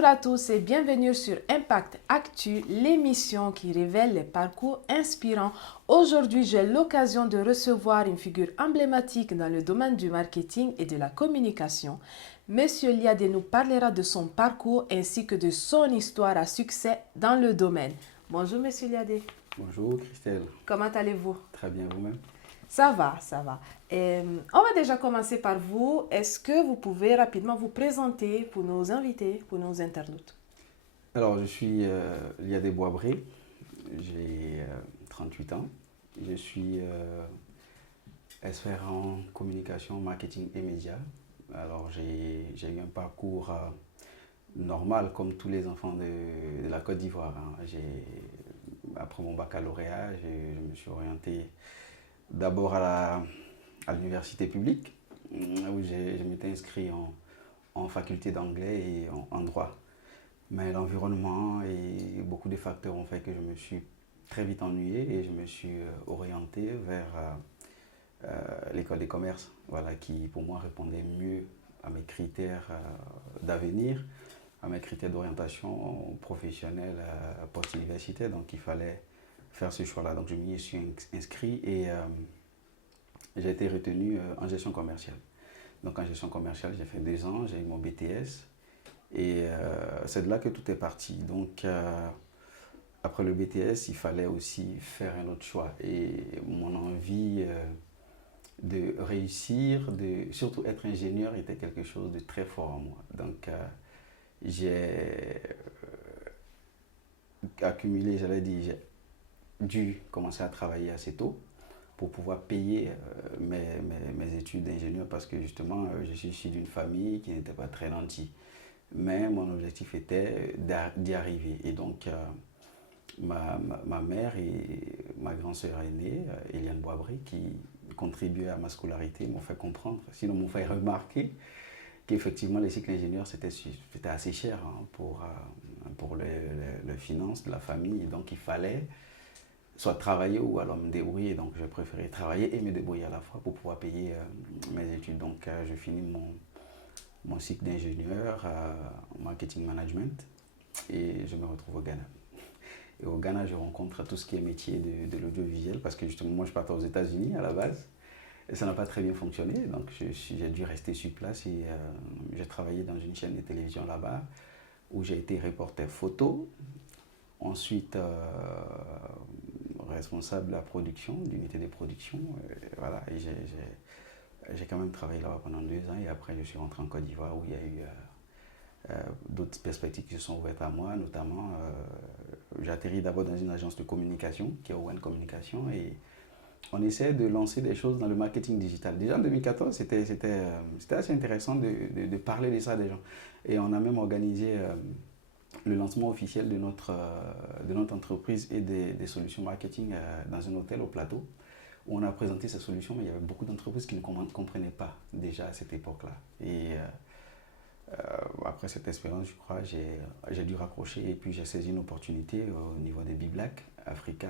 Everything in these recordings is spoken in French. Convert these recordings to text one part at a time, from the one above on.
Bonjour à tous et bienvenue sur Impact Actu, l'émission qui révèle les parcours inspirants. Aujourd'hui, j'ai l'occasion de recevoir une figure emblématique dans le domaine du marketing et de la communication. Monsieur Liadé nous parlera de son parcours ainsi que de son histoire à succès dans le domaine. Bonjour Monsieur Liadé. Bonjour Christelle. Comment allez-vous? Très bien vous-même. Ça va, ça va. On va déjà commencer par vous. Est-ce que vous pouvez rapidement vous présenter pour nos invités, pour nos internautes? Alors je suis Liadé Boisbré, j'ai 38 ans. Je suis expert en communication, marketing et médias. Alors j'ai eu un parcours normal comme tous les enfants de la Côte d'Ivoire, hein. Après mon baccalauréat, je me suis orienté d'abord à l'université publique où je m'étais inscrit en faculté d'anglais et en droit. Mais l'environnement et beaucoup de facteurs ont fait que je me suis très vite ennuyé et je me suis orienté vers l'école des commerces, voilà, qui pour moi répondait mieux à mes critères d'avenir, à mes critères d'orientation professionnelle post-universitaire. Donc il fallait faire ce choix-là. Donc je m'y suis inscrit et j'ai été retenu en gestion commerciale. Donc en gestion commerciale, j'ai fait 2 ans, j'ai eu mon BTS. Et c'est de là que tout est parti. Donc, après le BTS, il fallait aussi faire un autre choix. Et mon envie de réussir, de surtout être ingénieur, était quelque chose de très fort en moi. Donc, j'ai accumulé, j'allais dire, j'ai dû commencer à travailler assez tôt pour pouvoir payer mes études d'ingénieur parce que justement, je suis issu d'une famille qui n'était pas très nantie. Mais mon objectif était d'y arriver. Et donc, ma mère et ma grande sœur aînée, Eliane Boisbré, qui contribuait à ma scolarité, m'ont fait comprendre, sinon m'ont fait remarquer qu'effectivement, les cycles ingénieurs, c'était assez cher, hein, pour les finances de la famille. Et donc, il fallait soit travailler ou alors me débrouiller. Donc, je préférais travailler et me débrouiller à la fois pour pouvoir payer mes études. Donc, je finis mon cycle d'ingénieur en marketing management et je me retrouve au Ghana. Et au Ghana, je rencontre tout ce qui est métier de l'audiovisuel parce que justement, moi, je partais aux États-Unis à la base et ça n'a pas très bien fonctionné. Donc, j'ai dû rester sur place et j'ai travaillé dans une chaîne de télévision là-bas où j'ai été reporter photo. Ensuite, responsable de la production, d'unité de production. Voilà, et j'ai quand même travaillé là-bas pendant 2 ans et après je suis rentré en Côte d'Ivoire où il y a eu d'autres perspectives qui se sont ouvertes à moi, notamment j'ai atterri d'abord dans une agence de communication qui est Owen Communication et on essaie de lancer des choses dans le marketing digital. Déjà en 2014, c'était assez intéressant de parler de ça des gens. Et on a même organisé le lancement officiel de notre entreprise et des solutions marketing dans un hôtel au plateau où on a présenté ces solutions, mais il y avait beaucoup d'entreprises qui ne comprenaient pas déjà à cette époque-là. Et après cette expérience, je crois, j'ai dû raccrocher et puis j'ai saisi une opportunité au niveau des Biblac Africa.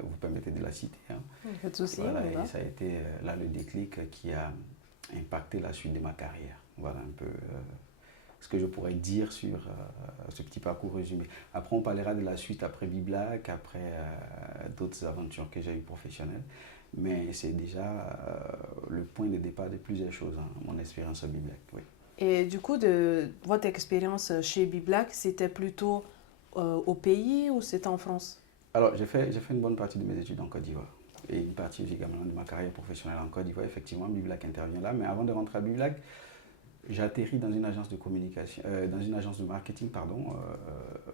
Vous permettez de la citer, hein. Pas de souci, Voilà, on et va. ça a été là le déclic qui a impacté la suite de ma carrière. Voilà un peu ce que je pourrais dire sur ce petit parcours résumé. Après, on parlera de la suite après Biblac, après d'autres aventures que j'ai eues professionnelles. Mais c'est déjà le point de départ de plusieurs choses, hein, mon expérience au Biblac. Oui. Et du coup, de votre expérience chez Biblac, c'était plutôt au pays ou c'était en France? Alors, j'ai fait une bonne partie de mes études en Côte d'Ivoire. Et une partie également de ma carrière professionnelle en Côte d'Ivoire. Effectivement, Biblac intervient là. Mais avant de rentrer à Biblac, j'ai atterri dans une agence de communication, dans une agence de marketing, pardon,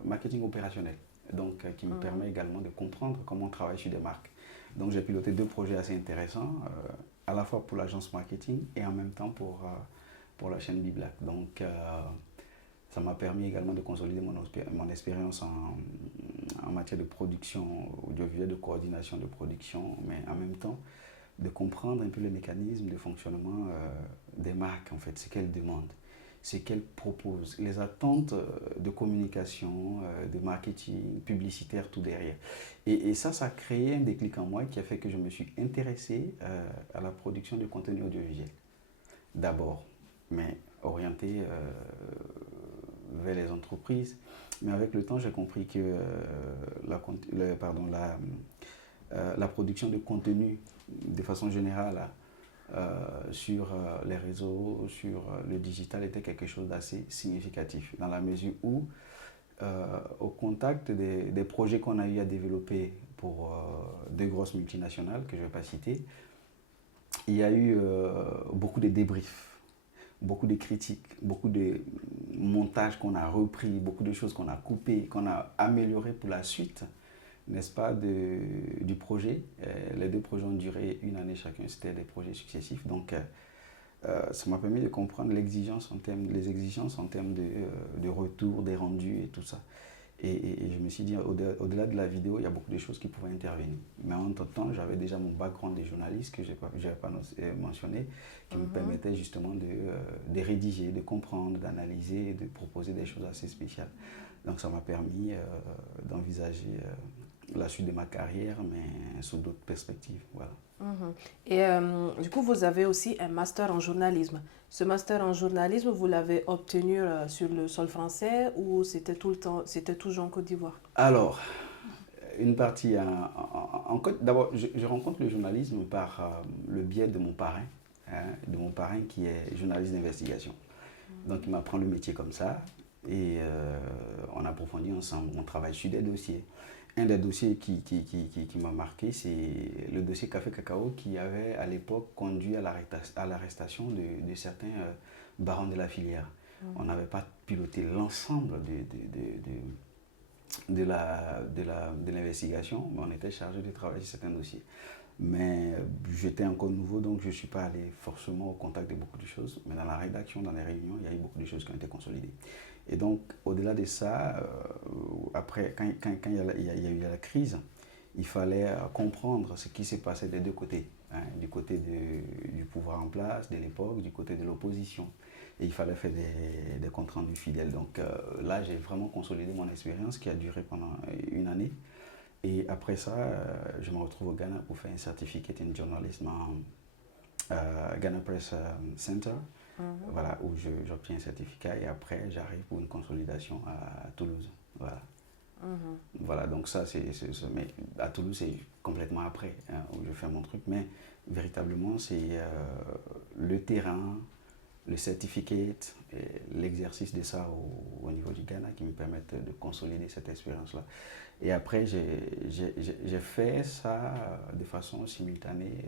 marketing opérationnel. Donc, qui me permet également de comprendre comment on travaille sur des marques. Donc, j'ai piloté 2 projets assez intéressants, à la fois pour l'agence marketing et en même temps pour la chaîne Biblac. Donc, ça m'a permis également de consolider mon expérience en matière de production audiovisuelle, de coordination de production, mais en même temps de comprendre un peu les mécanismes de fonctionnement des marques, en fait, ce qu'elles demandent, ce qu'elles proposent, les attentes de communication, de marketing, publicitaire, tout derrière. Et ça a créé un déclic en moi qui a fait que je me suis intéressé à la production de contenu audiovisuel. D'abord, mais orienté vers les entreprises. Mais avec le temps, j'ai compris que la production de contenu de façon générale sur les réseaux, sur le digital était quelque chose d'assez significatif dans la mesure où au contact des projets qu'on a eu à développer pour deux grosses multinationales que je ne vais pas citer, il y a eu beaucoup de débriefs, beaucoup de critiques, beaucoup de montages qu'on a repris, beaucoup de choses qu'on a coupées, qu'on a améliorées pour la suite, n'est-ce pas, du projet. Les deux projets ont duré une année chacun, c'était des projets successifs. Donc, ça m'a permis de comprendre les exigences en termes de retour, des rendus et tout ça. Et je me suis dit, au-delà de la vidéo, il y a beaucoup de choses qui pouvaient intervenir. Mais en temps, j'avais déjà mon background de journaliste que je n'avais pas mentionné, qui me permettait justement de rédiger, de comprendre, d'analyser et de proposer des choses assez spéciales. Donc ça m'a permis d'envisager la suite de ma carrière, mais sous d'autres perspectives. Voilà. Et du coup, vous avez aussi un master en journalisme. Ce master en journalisme, vous l'avez obtenu sur le sol français ou c'était toujours en Côte d'Ivoire? Alors, une partie d'abord, je rencontre le journalisme par le biais de mon parrain qui est journaliste d'investigation. Donc, il m'apprend le métier comme ça et on approfondit ensemble. On travaille sur des dossiers. Un des dossiers qui m'a marqué, c'est le dossier Café Cacao qui avait à l'époque conduit à l'arrestation de certains barons de la filière. On n'avait pas piloté l'ensemble de l'investigation, mais on était chargé de travailler sur certains dossiers. Mais j'étais encore nouveau, donc je ne suis pas allé forcément au contact de beaucoup de choses. Mais dans la rédaction, dans les réunions, il y a eu beaucoup de choses qui ont été consolidées. Et donc, au-delà de ça, après, quand il y a eu la crise, il fallait comprendre ce qui s'est passé des deux côtés. Du côté du pouvoir en place de l'époque, du côté de l'opposition. Et il fallait faire des comptes rendus fidèles. Donc là, j'ai vraiment consolidé mon expérience qui a duré pendant une année. Et après ça, je me retrouve au Ghana pour faire un certificate in journalism Ghana Press Center. Voilà, où j'obtiens un certificat et après j'arrive pour une consolidation à Toulouse. Voilà. Voilà, donc ça, mais à Toulouse, c'est complètement après où je fais mon truc, mais véritablement, c'est le terrain, le certificate, l'exercice de ça au niveau du Ghana qui me permettent de consolider cette expérience-là. Et après, j'ai fait ça de façon simultanée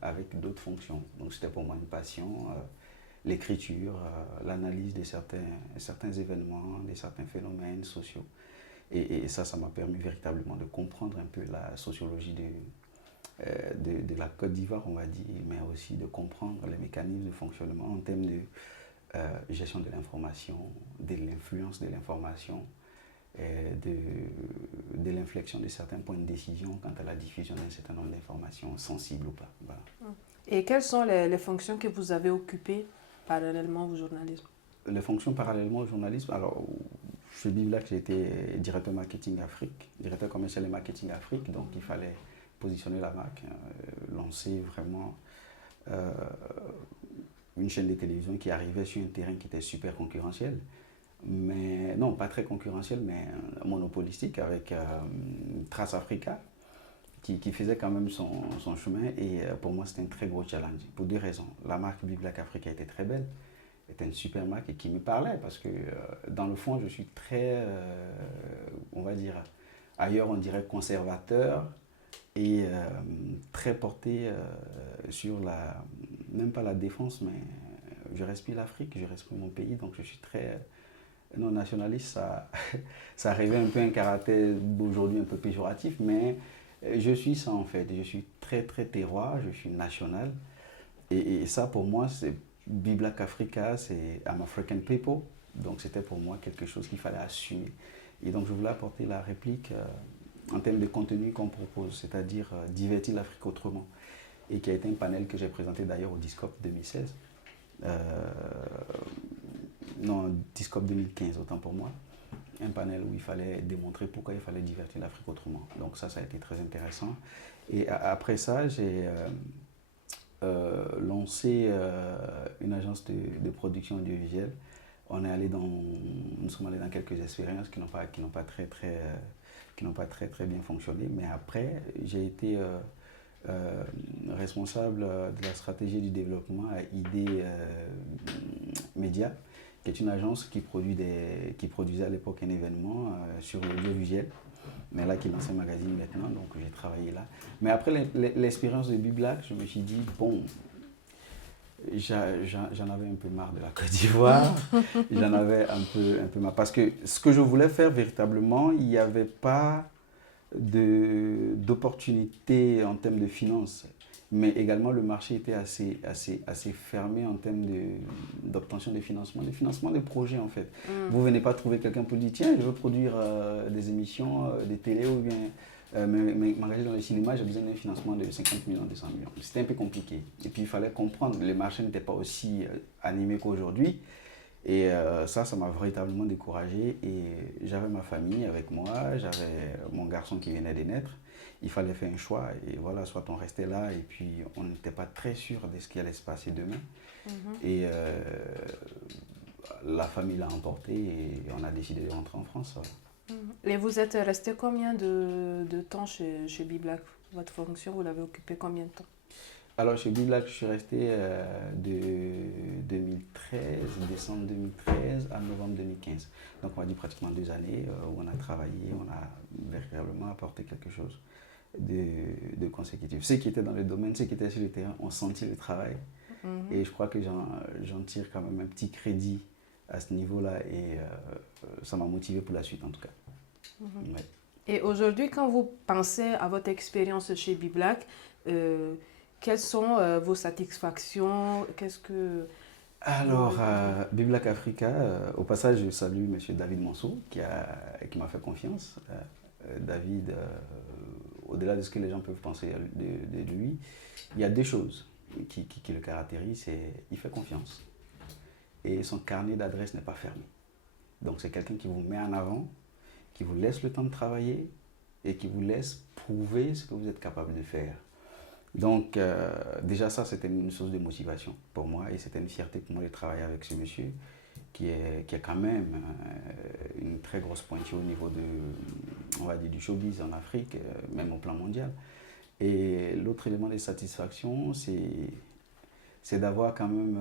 avec d'autres fonctions. Donc c'était pour moi une passion. L'écriture, l'analyse de certains événements, de certains phénomènes sociaux. Et ça m'a permis véritablement de comprendre un peu la sociologie de la Côte d'Ivoire, on va dire, mais aussi de comprendre les mécanismes de fonctionnement en termes de gestion de l'information, de l'influence de l'information, de l'inflexion de certains points de décision quant à la diffusion d'un certain nombre d'informations sensibles ou pas. Voilà. Et quelles sont les fonctions que vous avez occupées parallèlement au journalisme? Les fonctions parallèlement au journalisme, alors chez Biblac, j'ai été directeur marketing Afrique, directeur commercial et marketing Afrique, donc il fallait positionner la marque, lancer vraiment une chaîne de télévision qui arrivait sur un terrain qui était super concurrentiel, mais non, pas très concurrentiel, mais monopolistique avec Trace Africa qui faisait quand même son chemin et pour moi c'était un très gros challenge pour deux raisons. La marque Biblac Africa était très belle, était une super marque et qui me parlait parce que dans le fond je suis très, on va dire, ailleurs on dirait conservateur et très porté sur même pas la défense, mais je respire l'Afrique, je respire mon pays, donc je suis très non nationaliste, ça revêt un peu un caractère aujourd'hui un peu péjoratif, mais je suis ça en fait, je suis très très terroir, je suis national et ça pour moi c'est Biblac Africa, c'est I'm African People, donc c'était pour moi quelque chose qu'il fallait assumer. Et donc je voulais apporter la réplique en termes de contenu qu'on propose, c'est-à-dire divertir l'Afrique autrement. Et qui a été un panel que j'ai présenté d'ailleurs au Discop 2016. Non, Discop 2015, autant pour moi. Un panel où il fallait démontrer pourquoi il fallait divertir l'Afrique autrement. Donc ça a été très intéressant. Et après ça, j'ai lancé une agence de production audiovisuelle. on est allé nous sommes allés dans quelques expériences qui n'ont pas très bien fonctionné. Mais après, j'ai été responsable de la stratégie du développement à ID Média, qui est une agence qui produisait à l'époque un événement sur l'audiovisuel, mais là qui lance un magazine maintenant, donc j'ai travaillé là. Mais après l'expérience de Biblac, je me suis dit, bon, j'en avais un peu marre de la Côte d'Ivoire, j'en avais un peu marre, parce que ce que je voulais faire véritablement, il n'y avait pas d'opportunités en termes de finances, mais également le marché était assez fermé en termes d'obtention de financement des projets en fait. Vous ne venez pas trouver quelqu'un pour dire tiens, je veux produire des émissions, des télé ou bien m'engager dans le cinéma, j'ai besoin d'un financement de 50 millions, 200 millions. C'était un peu compliqué. Et puis il fallait comprendre, les marchés n'étaient pas aussi animés qu'aujourd'hui. Et ça m'a véritablement découragé. Et j'avais ma famille avec moi, j'avais mon garçon qui venait de naître. Il fallait faire un choix. Et voilà, soit on restait là et puis on n'était pas très sûr de ce qui allait se passer demain. Et la famille l'a emporté et on a décidé de rentrer en France. Et vous êtes resté combien de temps chez Biblac? Votre fonction, vous l'avez occupé combien de temps? Alors chez Biblac, je suis resté de 2013, décembre 2013 à novembre 2015. Donc on va dire pratiquement 2 années où on a travaillé, on a véritablement apporté quelque chose de consécutif. Ceux qui étaient dans le domaine, ceux qui étaient sur le terrain ont senti le travail. Et je crois que j'en tire quand même un petit crédit à ce niveau-là et ça m'a motivé pour la suite en tout cas. Ouais. Et aujourd'hui, quand vous pensez à votre expérience chez Biblac, quelles sont vos satisfactions? Alors, Biblac Africa, au passage, je salue M. David Monceau qui m'a fait confiance. David, au-delà de ce que les gens peuvent penser de lui, il y a 2 choses qui le caractérisent. Il fait confiance et son carnet d'adresses n'est pas fermé. Donc c'est quelqu'un qui vous met en avant, qui vous laisse le temps de travailler et qui vous laisse prouver ce que vous êtes capable de faire. Donc déjà ça, c'était une source de motivation pour moi et c'était une fierté pour moi de travailler avec ce monsieur qui est quand même une très grosse pointure au niveau on va dire, du showbiz en Afrique, même au plan mondial. Et l'autre élément de satisfaction, c'est d'avoir quand même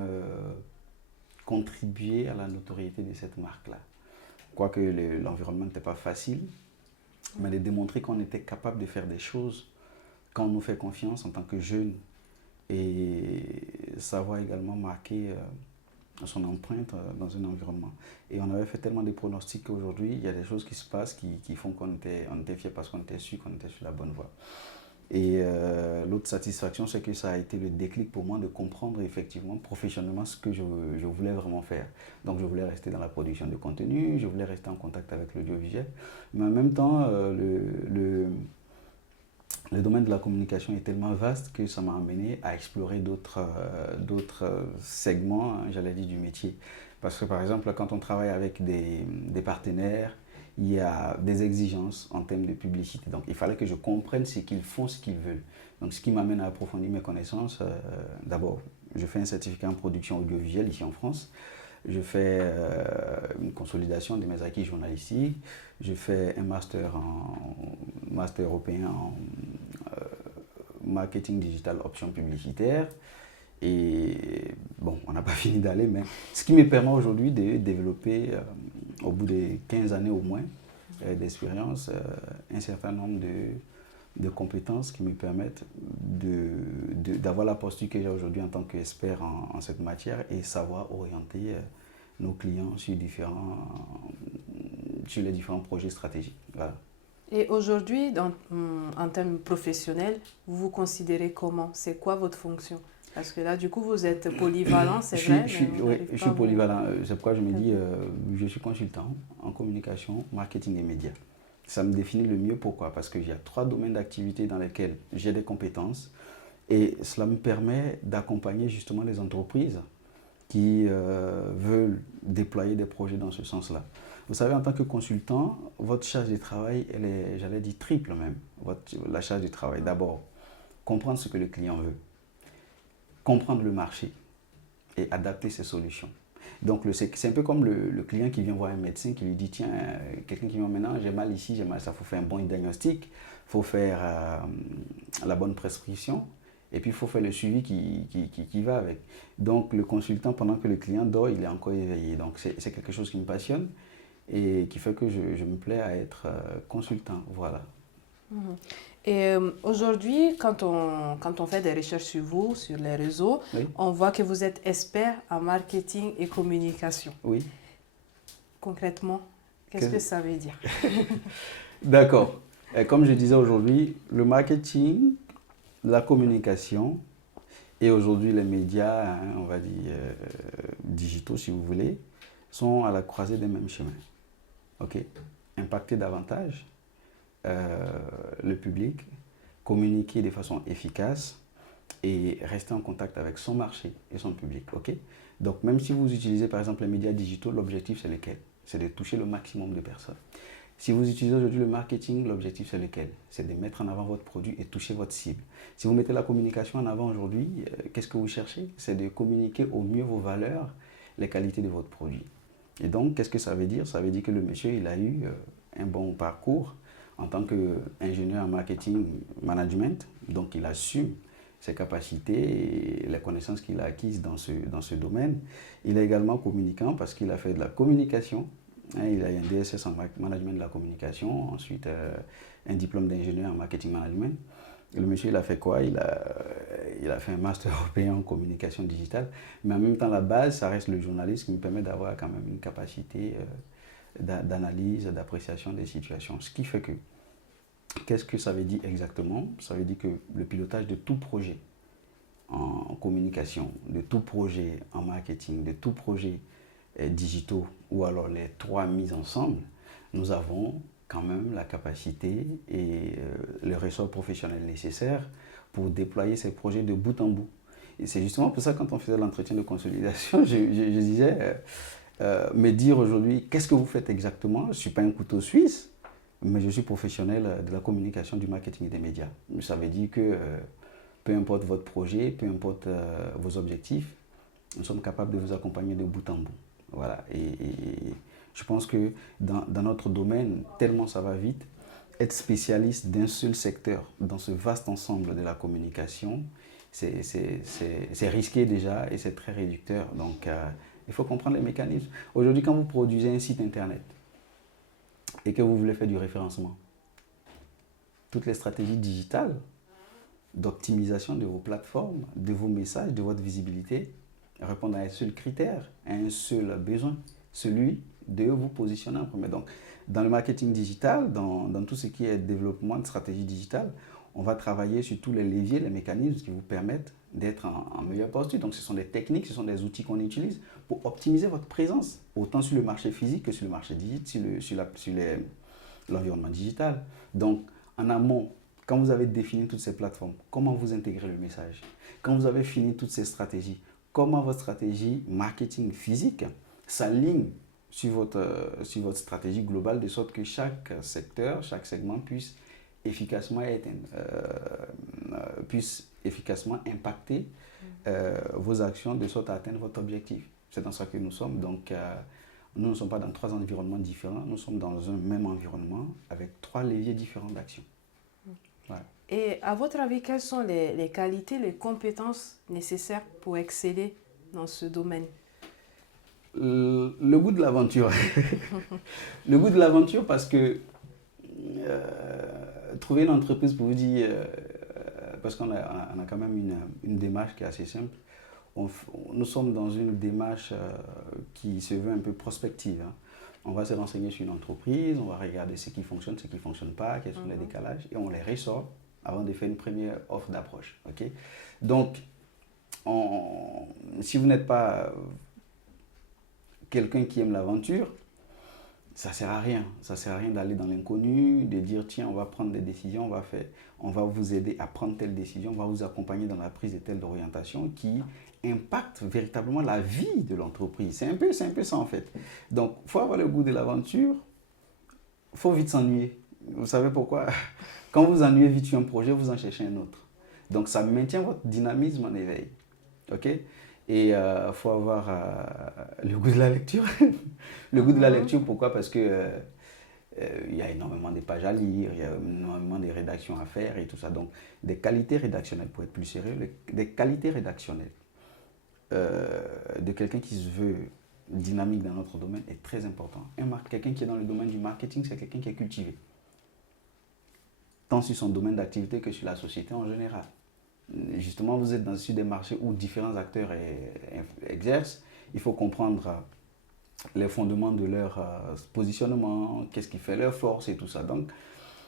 contribué à la notoriété de cette marque-là. Quoique l'environnement n'était pas facile, mais de démontrer qu'on était capable de faire des choses quand on nous fait confiance en tant que jeunes et savoir également marquer son empreinte dans un environnement. Et on avait fait tellement de pronostics qu'aujourd'hui, il y a des choses qui se passent qui font qu'on était fiers parce qu'on était sûr qu'on était sur la bonne voie. Et l'autre satisfaction, c'est que ça a été le déclic pour moi de comprendre effectivement professionnellement ce que je voulais vraiment faire. Donc je voulais rester dans la production de contenu, je voulais rester en contact avec l'audiovisuel, mais en même temps, le domaine de la communication est tellement vaste que ça m'a amené à explorer d'autres segments, hein, j'allais dire, du métier. Parce que par exemple, quand on travaille avec des partenaires, il y a des exigences en termes de publicité. Donc il fallait que je comprenne ce qu'ils font, ce qu'ils veulent. Donc ce qui m'amène à approfondir mes connaissances, d'abord, je fais un certificat en production audiovisuelle ici en France. Je fais une consolidation de mes acquis journalistiques. Je fais un master européen en marketing digital option publicitaire. Et bon, on n'a pas fini d'aller, mais ce qui me permet aujourd'hui de développer, au bout de 15 années au moins d'expérience, un certain nombre de compétences qui me permettent d'avoir la posture que j'ai aujourd'hui en tant qu'expert en cette matière et savoir orienter nos clients sur les différents projets stratégiques. Voilà. Et aujourd'hui, en termes professionnels, vous vous considérez comment? C'est quoi votre fonction? Parce que là, du coup, vous êtes polyvalent, c'est vrai. Je suis polyvalent. C'est pourquoi je me dis, je suis consultant en communication, marketing et médias. Ça me définit le mieux. Pourquoi? Parce qu'il y a 3 domaines d'activité dans lesquels j'ai des compétences et cela me permet d'accompagner justement les entreprises qui veulent déployer des projets dans ce sens-là. Vous savez, en tant que consultant, votre charge de travail, elle est, j'allais dire, triple même. La charge de travail, d'abord, comprendre ce que le client veut, comprendre le marché et adapter ses solutions. Donc, c'est un peu comme le client qui vient voir un médecin qui lui dit, tiens, quelqu'un qui vient maintenant, j'ai mal ici, j'ai mal, ça, il faut faire un bon diagnostic, il faut faire la bonne prescription, et puis il faut faire le suivi qui va avec. Donc, le consultant, pendant que le client dort, il est encore éveillé. Donc, c'est quelque chose qui me passionne et qui fait que je me plais à être consultant. Voilà. Mhm. Et aujourd'hui, quand on fait des recherches sur vous, sur les réseaux, Oui. on voit que vous êtes expert en marketing et communication. Oui. Concrètement, qu'est-ce que ça veut dire? D'accord. Et comme je disais aujourd'hui, le marketing, la communication et aujourd'hui les médias, hein, on va dire digitaux si vous voulez, sont à la croisée des mêmes chemins. Ok? Impacter davantage le public, communiquer de façon efficace et rester en contact avec son marché et son public. Ok? Donc même si vous utilisez par exemple les médias digitaux, l'objectif c'est lequel? C'est de toucher le maximum de personnes. Si vous utilisez aujourd'hui le marketing, l'objectif c'est lequel? C'est de mettre en avant votre produit et toucher votre cible. Si vous mettez la communication en avant aujourd'hui, qu'est-ce que vous cherchez? C'est de communiquer au mieux vos valeurs, les qualités de votre produit. Et donc, qu'est-ce que ça veut dire? Ça veut dire que le monsieur, il a eu un bon parcours en tant qu'ingénieur en marketing management. Donc, il assume ses capacités et les connaissances qu'il a acquises dans ce domaine. Il est également communicant parce qu'il a fait de la communication. Il a un DSS en management de la communication, ensuite un diplôme d'ingénieur en marketing management. Et le monsieur, il a fait quoi? Il a fait un master européen en communication digitale. Mais en même temps, la base, ça reste le journalisme qui me permet d'avoir quand même une capacité d'analyse, d'appréciation des situations. Ce qui fait que, qu'est-ce que ça veut dire exactement? Ça veut dire que le pilotage de tout projet en communication, de tout projet en marketing, de tout projet digitaux, ou alors les trois mis ensemble, nous avons quand même la capacité et le ressort professionnel nécessaire pour déployer ces projets de bout en bout. Et c'est justement pour ça, quand on faisait l'entretien de consolidation, je disais, me dire aujourd'hui, qu'est-ce que vous faites exactement? Je ne suis pas un couteau suisse, mais je suis professionnel de la communication, du marketing et des médias. Ça veut dire que peu importe votre projet, peu importe vos objectifs, nous sommes capables de vous accompagner de bout en bout. Voilà. Et je pense que dans notre domaine, tellement ça va vite, être spécialiste d'un seul secteur dans ce vaste ensemble de la communication, c'est risqué déjà et c'est très réducteur. Donc, il faut comprendre les mécanismes. Aujourd'hui, quand vous produisez un site internet et que vous voulez faire du référencement, toutes les stratégies digitales d'optimisation de vos plateformes, de vos messages, de votre visibilité, répondent à un seul critère, à un seul besoin, celui de vous positionner en premier. Donc, dans le marketing digital, dans tout ce qui est développement de stratégie digitale, on va travailler sur tous les leviers, les mécanismes qui vous permettent d'être en meilleure posture. Donc, ce sont des techniques, ce sont des outils qu'on utilise pour optimiser votre présence, autant sur le marché physique que sur le marché digital, sur l'environnement digital. Donc, en amont, quand vous avez défini toutes ces plateformes, comment vous intégrez le message? Quand vous avez fini toutes ces stratégies, comment votre stratégie marketing physique s'aligne sur votre stratégie globale de sorte que chaque secteur, chaque segment puisse efficacement impacter vos actions de sorte à atteindre votre objectif. C'est dans ça que nous sommes. Donc, nous ne sommes pas dans trois environnements différents, nous sommes dans un même environnement avec trois leviers différents d'action. Voilà. Et à votre avis, quelles sont les qualités, les compétences nécessaires pour exceller dans ce domaine? Le goût de l'aventure. Le goût de l'aventure parce que trouver une entreprise pour vous dire, parce qu'on a quand même une démarche qui est assez simple. Nous sommes dans une démarche qui se veut un peu prospective. Hein. On va se renseigner sur une entreprise, on va regarder ce qui fonctionne, ce qui ne fonctionne pas, quels sont les décalages, et on les ressort avant de faire une première offre d'approche. Okay? Donc, si vous n'êtes pas quelqu'un qui aime l'aventure, ça ne sert à rien. Ça ne sert à rien d'aller dans l'inconnu, de dire tiens, on va prendre des décisions, on va vous aider à prendre telle décision, on va vous accompagner dans la prise de telle orientation qui impacte véritablement la vie de l'entreprise. C'est un peu ça en fait. Donc, il faut avoir le goût de l'aventure, il faut vite s'ennuyer. Vous savez pourquoi? Quand vous ennuyez vite sur un projet, vous en cherchez un autre. Donc, ça maintient votre dynamisme en éveil. Okay? Et il faut avoir le goût de la lecture. Le goût de la lecture, pourquoi? Parce que il y a énormément de pages à lire, il y a énormément de rédactions à faire et tout ça. Donc, des qualités rédactionnelles, pour être plus sérieux, des qualités rédactionnelles de quelqu'un qui se veut dynamique dans notre domaine est très important. Quelqu'un qui est dans le domaine du marketing, c'est quelqu'un qui est cultivé, tant sur son domaine d'activité que sur la société en général. Justement, vous êtes sur des marchés où différents acteurs exercent. Il faut comprendre les fondements de leur positionnement, qu'est-ce qui fait leur force et tout ça. Donc,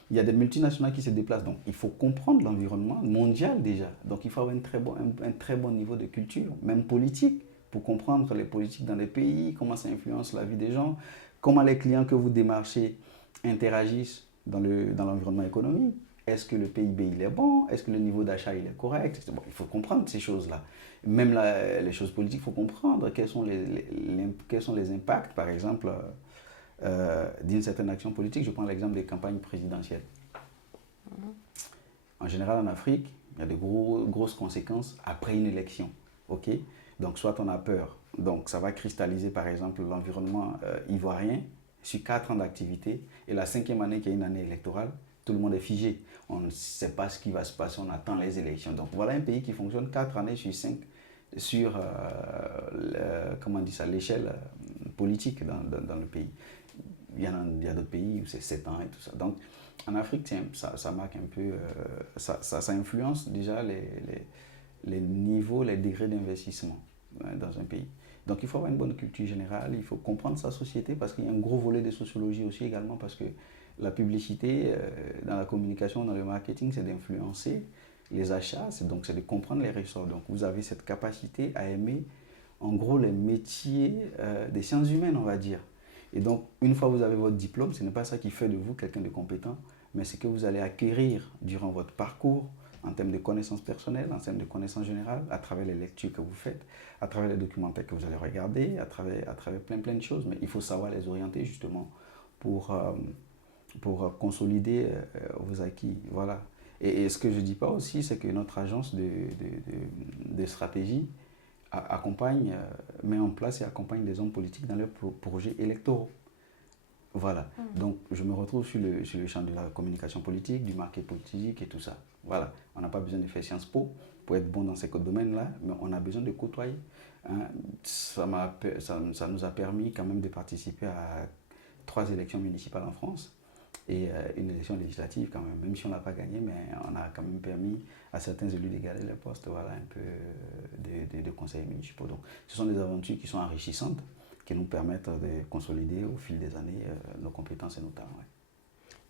il y a des multinationales qui se déplacent. Donc, il faut comprendre l'environnement mondial déjà. Donc, il faut avoir un très bon niveau de culture, même politique, pour comprendre les politiques dans les pays, comment ça influence la vie des gens, comment les clients que vous démarchez interagissent dans l'environnement économique. Est-ce que le PIB il est bon? Est-ce que le niveau d'achat il est correct? Bon, il faut comprendre ces choses-là. Même les choses politiques, il faut comprendre quels sont les impacts, par exemple, d'une certaine action politique. Je prends l'exemple des campagnes présidentielles. En général, en Afrique, il y a de grosses conséquences après une élection. Ok? Donc, soit on a peur. Donc, ça va cristalliser, par exemple, l'environnement ivoirien sur 4 ans d'activité. Et la 5e année, qui est une année électorale, tout le monde est figé. On ne sait pas ce qui va se passer, on attend les élections. Donc, voilà un pays qui fonctionne 4 années sur 5 sur comment on dit ça, l'échelle politique dans le pays. Il y a d'autres pays où c'est 7 ans et tout ça. Donc, en Afrique, ça marque un peu, ça influence déjà les niveaux, les degrés d'investissement dans un pays. Donc il faut avoir une bonne culture générale, il faut comprendre sa société parce qu'il y a un gros volet de sociologie aussi également parce que la publicité, dans la communication, dans le marketing, c'est d'influencer les achats, c'est de comprendre les ressorts. Donc vous avez cette capacité à aimer en gros les métiers des sciences humaines, on va dire. Et donc une fois que vous avez votre diplôme, ce n'est pas ça qui fait de vous quelqu'un de compétent, mais c'est que vous allez acquérir durant votre parcours en termes de connaissances personnelles, en termes de connaissances générales, à travers les lectures que vous faites, à travers les documentaires que vous allez regarder, à travers plein de choses. Mais il faut savoir les orienter justement pour consolider vos acquis. Voilà. Et ce que je ne dis pas aussi, c'est que notre agence de stratégie accompagne, met en place et accompagne des hommes politiques dans leurs projets électoraux. Voilà. Donc, je me retrouve sur le champ de la communication politique, du marketing politique et tout ça. Voilà. On n'a pas besoin de faire Sciences Po pour être bon dans ces domaines-là, mais on a besoin de côtoyer. Hein. Ça nous a permis quand même de participer à 3 élections municipales en France et une élection législative quand même si on ne l'a pas gagné, mais on a quand même permis à certains élus de garder les postes, voilà, un peu de conseillers municipaux. Donc, ce sont des aventures qui sont enrichissantes, qui nous permettent de consolider au fil des années nos compétences et nos talents. Ouais.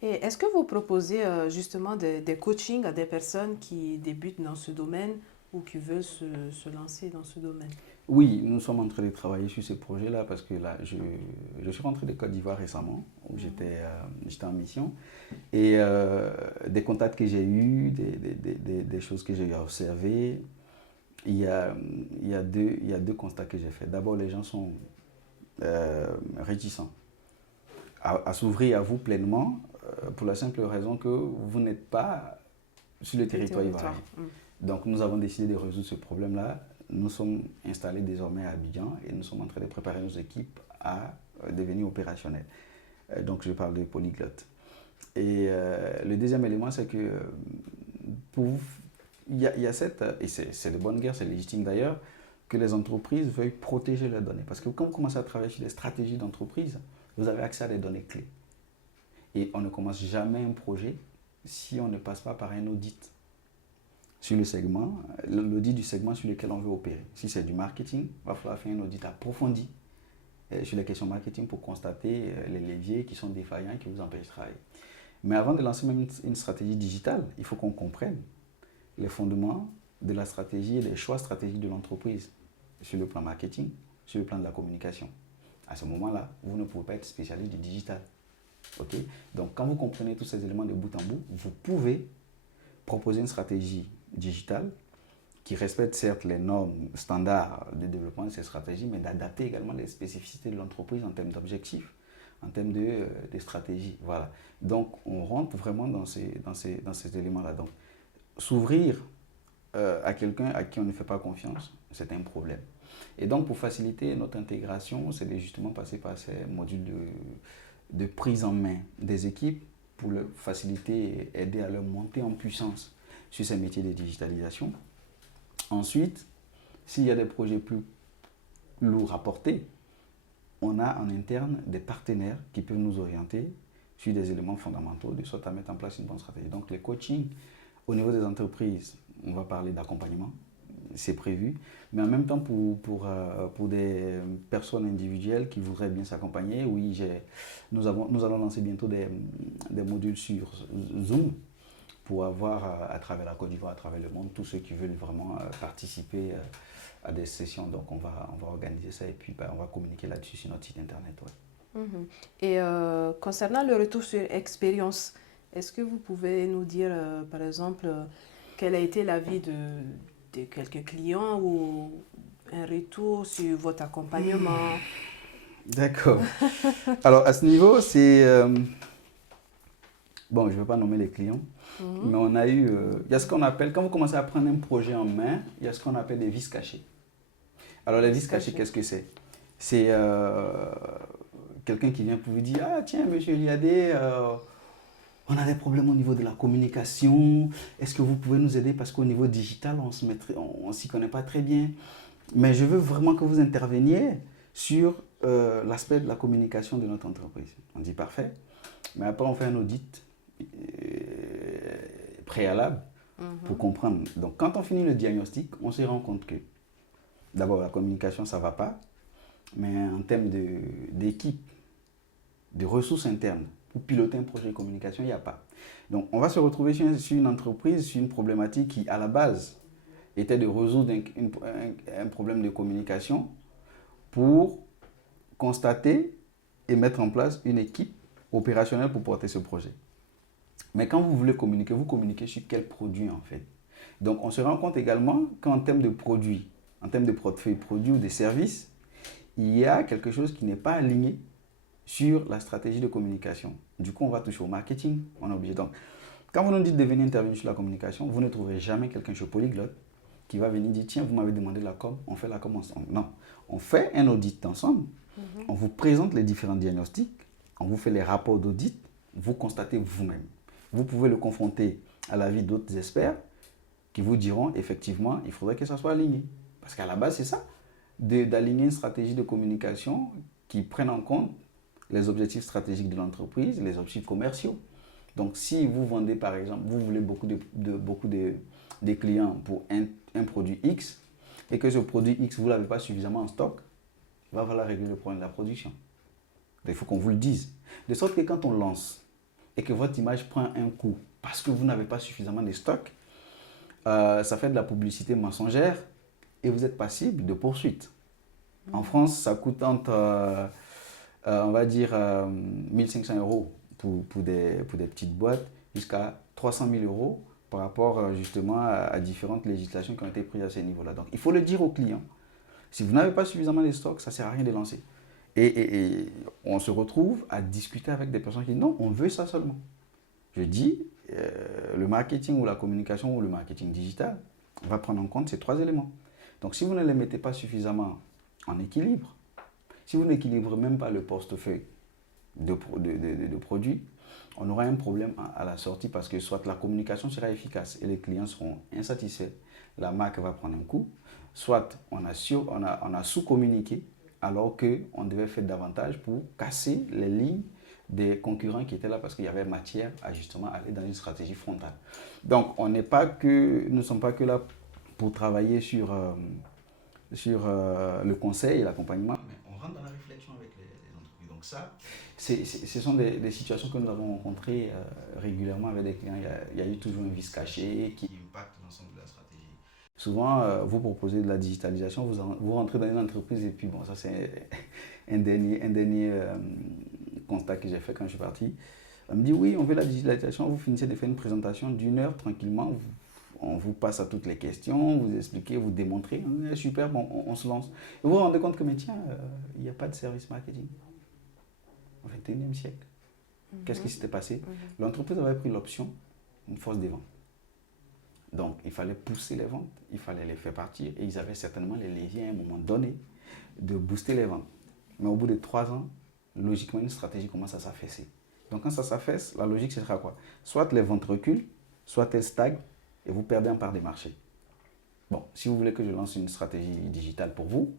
Et est-ce que vous proposez justement des coachings à des personnes qui débutent dans ce domaine ou qui veulent se lancer dans ce domaine? Oui, nous sommes en train de travailler sur ces projets-là parce que là, je suis rentré de Côte d'Ivoire récemment, où j'étais en mission. Et des contacts que j'ai eus, des choses que j'ai observées, il y a deux constats que j'ai faits. D'abord, les gens sont réticents à s'ouvrir à vous pleinement pour la simple raison que vous n'êtes pas sur le territoire ivoirien. Donc nous avons décidé de résoudre ce problème-là. Nous sommes installés désormais à Abidjan et nous sommes en train de préparer nos équipes à devenir opérationnelles. Donc je parle de polyglotte. Et le deuxième élément, c'est que il y a cette, et c'est de bonne guerre, c'est légitime d'ailleurs, que les entreprises veuillent protéger leurs données. Parce que quand vous commencez à travailler sur des stratégies d'entreprise, vous avez accès à des données clés. Et on ne commence jamais un projet si on ne passe pas par un audit sur le segment, l'audit du segment sur lequel on veut opérer. Si c'est du marketing, il va falloir faire un audit approfondi sur les questions marketing pour constater les leviers qui sont défaillants et qui vous empêchent de travailler. Mais avant de lancer même une stratégie digitale, il faut qu'on comprenne les fondements de la stratégie et des choix stratégiques de l'entreprise sur le plan marketing, sur le plan de la communication. À ce moment-là, vous ne pouvez pas être spécialiste du digital. Okay? Donc, quand vous comprenez tous ces éléments de bout en bout, vous pouvez proposer une stratégie digitale qui respecte certes les normes standards de développement de ces stratégies, mais d'adapter également les spécificités de l'entreprise en termes d'objectifs, en termes de stratégie. Voilà. Donc, on rentre vraiment dans ces éléments-là. Donc, s'ouvrir à quelqu'un à qui on ne fait pas confiance, c'est un problème. Et donc, pour faciliter notre intégration, c'est de justement passer par ces modules de prise en main des équipes pour le faciliter et aider à leur monter en puissance sur ces métiers de digitalisation. Ensuite, s'il y a des projets plus lourds à porter, on a en interne des partenaires qui peuvent nous orienter sur des éléments fondamentaux de sorte à mettre en place une bonne stratégie. Donc les coachings au niveau des entreprises, on va parler d'accompagnement, c'est prévu, mais en même temps pour des personnes individuelles qui voudraient bien s'accompagner, oui, nous allons lancer bientôt des modules sur Zoom pour avoir à travers la Côte d'Ivoire, à travers le monde, tous ceux qui veulent vraiment participer à des sessions. Donc on va organiser ça et puis on va communiquer là-dessus sur notre site internet. Ouais. Et concernant le retour sur expérience, est-ce que vous pouvez nous dire, par exemple, quel a été l'avis de quelques clients ou un retour sur votre accompagnement? D'accord. Alors à ce niveau, c'est... bon, je ne vais pas nommer les clients, mais on a eu... il y a ce qu'on appelle, quand vous commencez à prendre un projet en main, il y a ce qu'on appelle des vis cachés. Alors les vis cachés, qu'est-ce que c'est? C'est quelqu'un qui vient pour vous dire, ah tiens, monsieur Liadé, on a des problèmes au niveau de la communication, est-ce que vous pouvez nous aider parce qu'au niveau digital, on ne s'y connaît pas très bien. Mais je veux vraiment que vous interveniez sur l'aspect de la communication de notre entreprise. On dit parfait, mais après on fait un audit préalable pour comprendre. Donc quand on finit le diagnostic, on se rend compte que d'abord la communication ça ne va pas, mais en termes d'équipe, de ressources internes, pour piloter un projet de communication, il n'y a pas. Donc on va se retrouver sur une entreprise, sur une problématique qui à la base était de résoudre un problème de communication pour constater et mettre en place une équipe opérationnelle pour porter ce projet. Mais quand vous voulez communiquer, vous communiquez sur quel produit en fait. Donc on se rend compte également qu'en termes de produits, en termes de portefeuille produits ou de services, il y a quelque chose qui n'est pas aligné sur la stratégie de communication. Du coup, on va toucher au marketing, on est obligé. Donc, quand vous nous dites de venir intervenir sur la communication, vous ne trouverez jamais quelqu'un chez Polyglotte qui va venir dire, tiens, vous m'avez demandé la com, on fait la com ensemble. Non, on fait un audit ensemble, on vous présente les différents diagnostics, on vous fait les rapports d'audit, vous constatez vous-même. Vous pouvez le confronter à l'avis d'autres experts qui vous diront, effectivement, il faudrait que ça soit aligné. Parce qu'à la base, c'est ça, d'aligner une stratégie de communication qui prenne en compte les objectifs stratégiques de l'entreprise, les objectifs commerciaux. Donc, si vous vendez, par exemple, vous voulez beaucoup de clients pour un produit X et que ce produit X, vous ne l'avez pas suffisamment en stock, il va falloir régler le problème de la production. Donc, il faut qu'on vous le dise. De sorte que quand on lance et que votre image prend un coup parce que vous n'avez pas suffisamment de stock, ça fait de la publicité mensongère et vous êtes passible de poursuite. En France, ça coûte entre... on va dire 1500 € pour des petites boîtes jusqu'à 300 000 € par rapport justement à différentes législations qui ont été prises à ce niveau-là. Donc il faut le dire aux clients. Si vous n'avez pas suffisamment de stocks, ça ne sert à rien de lancer. Et on se retrouve à discuter avec des personnes qui disent non, on veut ça seulement. Je dis, le marketing ou la communication ou le marketing digital va prendre en compte ces trois éléments. Donc si vous ne les mettez pas suffisamment en équilibre, si vous n'équilibrez même pas le portefeuille de produits, on aura un problème à la sortie parce que soit la communication sera efficace et les clients seront insatisfaits, la marque va prendre un coup, soit on a sous-communiqué alors qu'on devait faire davantage pour casser les lignes des concurrents qui étaient là parce qu'il y avait matière à justement aller dans une stratégie frontale. Donc nous ne sommes pas que là pour travailler sur le conseil et l'accompagnement, mais on rentre dans la réflexion avec les entreprises. Donc ça, ce sont des situations que nous avons rencontrées régulièrement avec des clients. Il y a eu toujours un vice caché qui impacte l'ensemble de la stratégie. Souvent, vous proposez de la digitalisation, vous rentrez dans une entreprise et puis bon, ça c'est un dernier constat que j'ai fait quand je suis parti. On me dit oui, on veut la digitalisation, vous finissez de faire une présentation d'1 heure tranquillement, on vous passe à toutes les questions, vous expliquez, vous démontrez, super, bon, on se lance. Et vous vous rendez compte que, mais tiens, il n'y a pas de service marketing au XXIe siècle. Qu'est-ce qui s'était passé? L'entreprise avait pris l'option, une force des ventes. Donc, il fallait pousser les ventes, il fallait les faire partir et ils avaient certainement les leviers à un moment donné de booster les ventes. Mais au bout de 3 ans, logiquement, une stratégie commence à s'affaisser. Donc, quand ça s'affaisse, la logique, ce sera quoi? Soit les ventes reculent, soit elles stagnent et vous perdez en part des marchés. Bon, si vous voulez que je lance une stratégie digitale pour vous,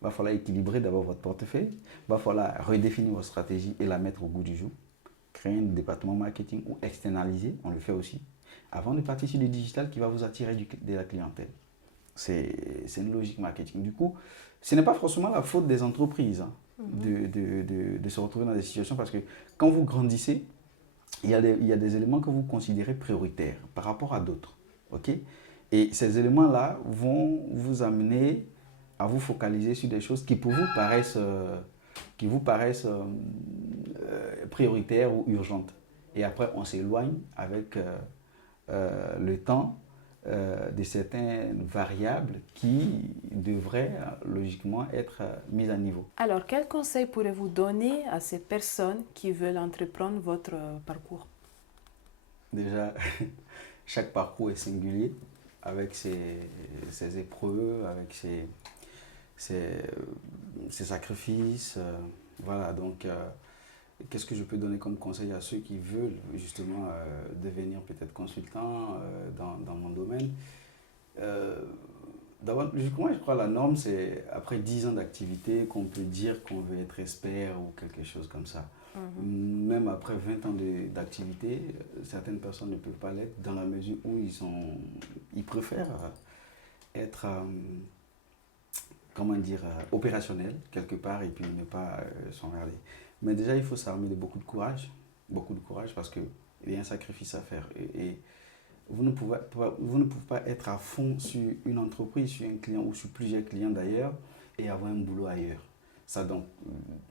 il va falloir équilibrer d'abord votre portefeuille, il va falloir redéfinir votre stratégie et la mettre au goût du jour, créer un département marketing ou externaliser, on le fait aussi, avant de partir sur du digital qui va vous attirer de la clientèle. C'est une logique marketing. Du coup, ce n'est pas forcément la faute des entreprises de se retrouver dans des situations parce que quand vous grandissez, il y a des éléments que vous considérez prioritaires par rapport à d'autres. Okay? Et ces éléments-là vont vous amener à vous focaliser sur des choses qui pour vous paraissent, prioritaires ou urgentes. Et après, on s'éloigne avec le temps de certaines variables qui devraient logiquement être mises à niveau. Alors, quel conseil pourrez-vous donner à ces personnes qui veulent entreprendre votre parcours? Déjà, chaque parcours est singulier, avec ses épreuves, avec ses sacrifices. Voilà, donc, qu'est-ce que je peux donner comme conseil à ceux qui veulent justement devenir peut-être consultants dans mon domaine? D'abord, moi, je crois que la norme, c'est après 10 ans d'activité qu'on peut dire qu'on veut être expert ou quelque chose comme ça. Même après 20 ans d'activité, certaines personnes ne peuvent pas l'être dans la mesure où ils préfèrent être, comment dire, opérationnels quelque part et puis ne pas s'emmerder. Mais déjà, il faut s'armer de beaucoup de courage parce qu'il y a un sacrifice à faire. Et vous ne pouvez pas être à fond sur une entreprise, sur un client ou sur plusieurs clients d'ailleurs et avoir un boulot ailleurs. Ça, donc,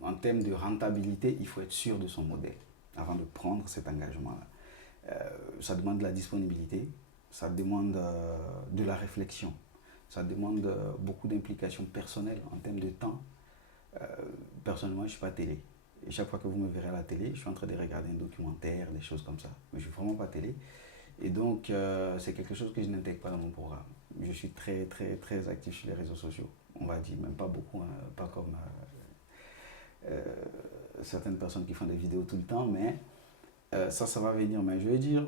en termes de rentabilité, il faut être sûr de son modèle avant de prendre cet engagement-là. Ça demande de la disponibilité, ça demande de la réflexion, ça demande beaucoup d'implication personnelle en termes de temps. Personnellement, je ne suis pas télé. Et chaque fois que vous me verrez à la télé, je suis en train de regarder un documentaire, des choses comme ça. Mais je ne suis vraiment pas télé. Et donc, c'est quelque chose que je n'intègre pas dans mon programme. Je suis très, très, très actif sur les réseaux sociaux. On va dire, même pas beaucoup, hein, pas comme certaines personnes qui font des vidéos tout le temps, mais ça va venir. Mais je veux dire,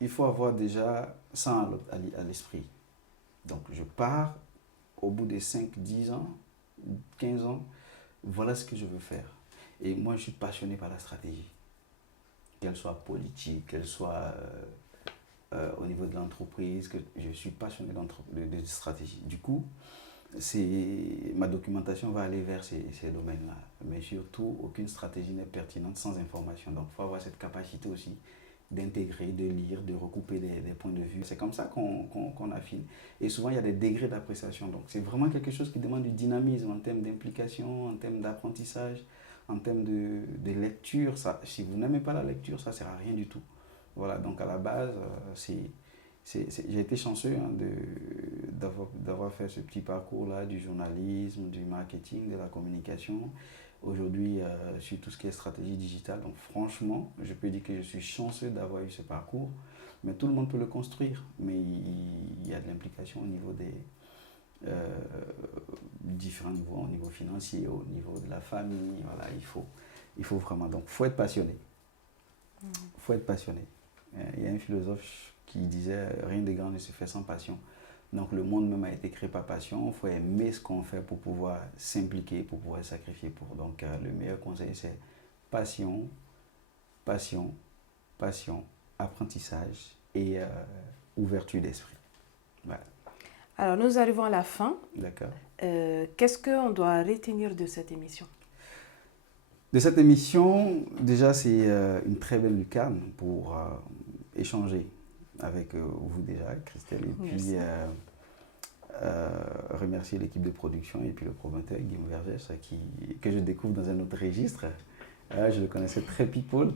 il faut avoir déjà ça à l'esprit. Donc, je pars au bout de 5, 10 ans, 15 ans, voilà ce que je veux faire. Et moi, je suis passionné par la stratégie. Qu'elle soit politique, qu'elle soit au niveau de l'entreprise, que je suis passionné de stratégie. Du coup, ma documentation va aller vers ces domaines-là. Mais surtout, aucune stratégie n'est pertinente sans information. Donc, il faut avoir cette capacité aussi d'intégrer, de lire, de recouper des points de vue. C'est comme ça qu'on affine. Et souvent, il y a des degrés d'appréciation. Donc, c'est vraiment quelque chose qui demande du dynamisme en termes d'implication, en termes d'apprentissage, en termes de lecture. Ça, si vous n'aimez pas la lecture, ça ne sert à rien du tout. Voilà, donc à la base, j'ai été chanceux d'avoir fait ce petit parcours-là du journalisme, du marketing, de la communication. Aujourd'hui, sur tout ce qui est stratégie digitale. Donc franchement, je peux dire que je suis chanceux d'avoir eu ce parcours. Mais tout le monde peut le construire. Mais il y a de l'implication au niveau des différents niveaux, au niveau financier, au niveau de la famille. Voilà, il faut vraiment. Donc, il faut être passionné. Il faut être passionné. Il y a un philosophe qui disait « Rien de grand ne se fait sans passion ». Donc le monde même a été créé par passion. Il faut aimer ce qu'on fait pour pouvoir s'impliquer, pour pouvoir sacrifier pour. Donc le meilleur conseil, c'est passion, passion, passion, apprentissage et ouverture d'esprit. Voilà. Alors nous arrivons à la fin. D'accord. Qu'est-ce qu'on doit retenir de cette émission? De cette émission, déjà, c'est une très belle lucarne pour échanger avec vous déjà, Christelle, et puis remercier l'équipe de production et puis le promoteur Guillaume Vergès que je découvre dans un autre registre. Je le connaissais très people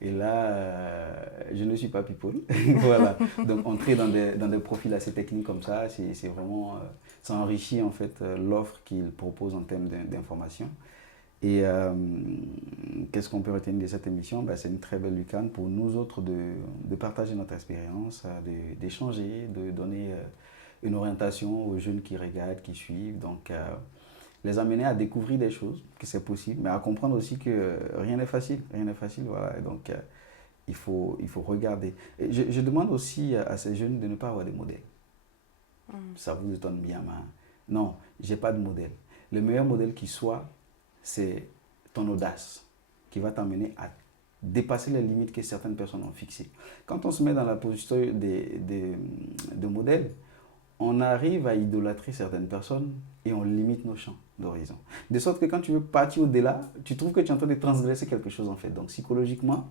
et là, je ne suis pas people. Voilà. Donc entrer dans des profils assez techniques comme ça, c'est vraiment, ça enrichit en fait l'offre qu'il propose en termes d'information. Et qu'est-ce qu'on peut retenir de cette émission? Ben, c'est une très belle lucane pour nous autres de partager notre expérience, d'échanger, de donner une orientation aux jeunes qui regardent, qui suivent. Donc, les amener à découvrir des choses, que c'est possible, mais à comprendre aussi que rien n'est facile. Rien n'est facile, voilà. Et donc, il faut regarder. Et je demande aussi à ces jeunes de ne pas avoir de modèles. Ça vous étonne bien, mais non, j'ai pas de modèle. Le meilleur modèle qui soit, c'est ton audace qui va t'amener à dépasser les limites que certaines personnes ont fixées. Quand on se met dans la position de modèle, on arrive à idolâtrer certaines personnes et on limite nos champs d'horizon. De sorte que quand tu veux partir au-delà, tu trouves que tu es en train de transgresser quelque chose en fait. Donc psychologiquement,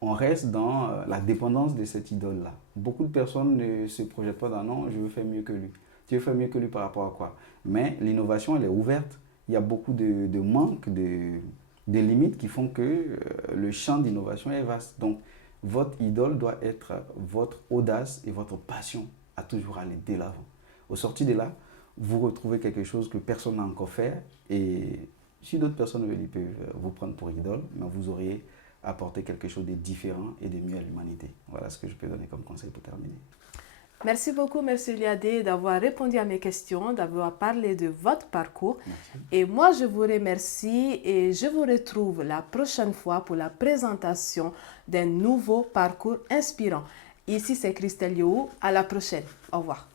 on reste dans la dépendance de cette idole-là. Beaucoup de personnes ne se projettent pas dans non, je veux faire mieux que lui. Tu veux faire mieux que lui par rapport à quoi? Mais l'innovation, elle est ouverte. Il y a beaucoup de manques, de limites qui font que le champ d'innovation est vaste. Donc, votre idole doit être votre audace et votre passion à toujours aller de l'avant. Au sorti de là, vous retrouvez quelque chose que personne n'a encore fait et si d'autres personnes veulent, ils peuvent vous prendre pour idole, mais vous auriez apporté quelque chose de différent et de mieux à l'humanité. Voilà ce que je peux donner comme conseil pour terminer. Merci beaucoup, M. Liadé, d'avoir répondu à mes questions, d'avoir parlé de votre parcours. Merci. Et moi, je vous remercie et je vous retrouve la prochaine fois pour la présentation d'un nouveau parcours inspirant. Ici, c'est Christelle You. À la prochaine. Au revoir.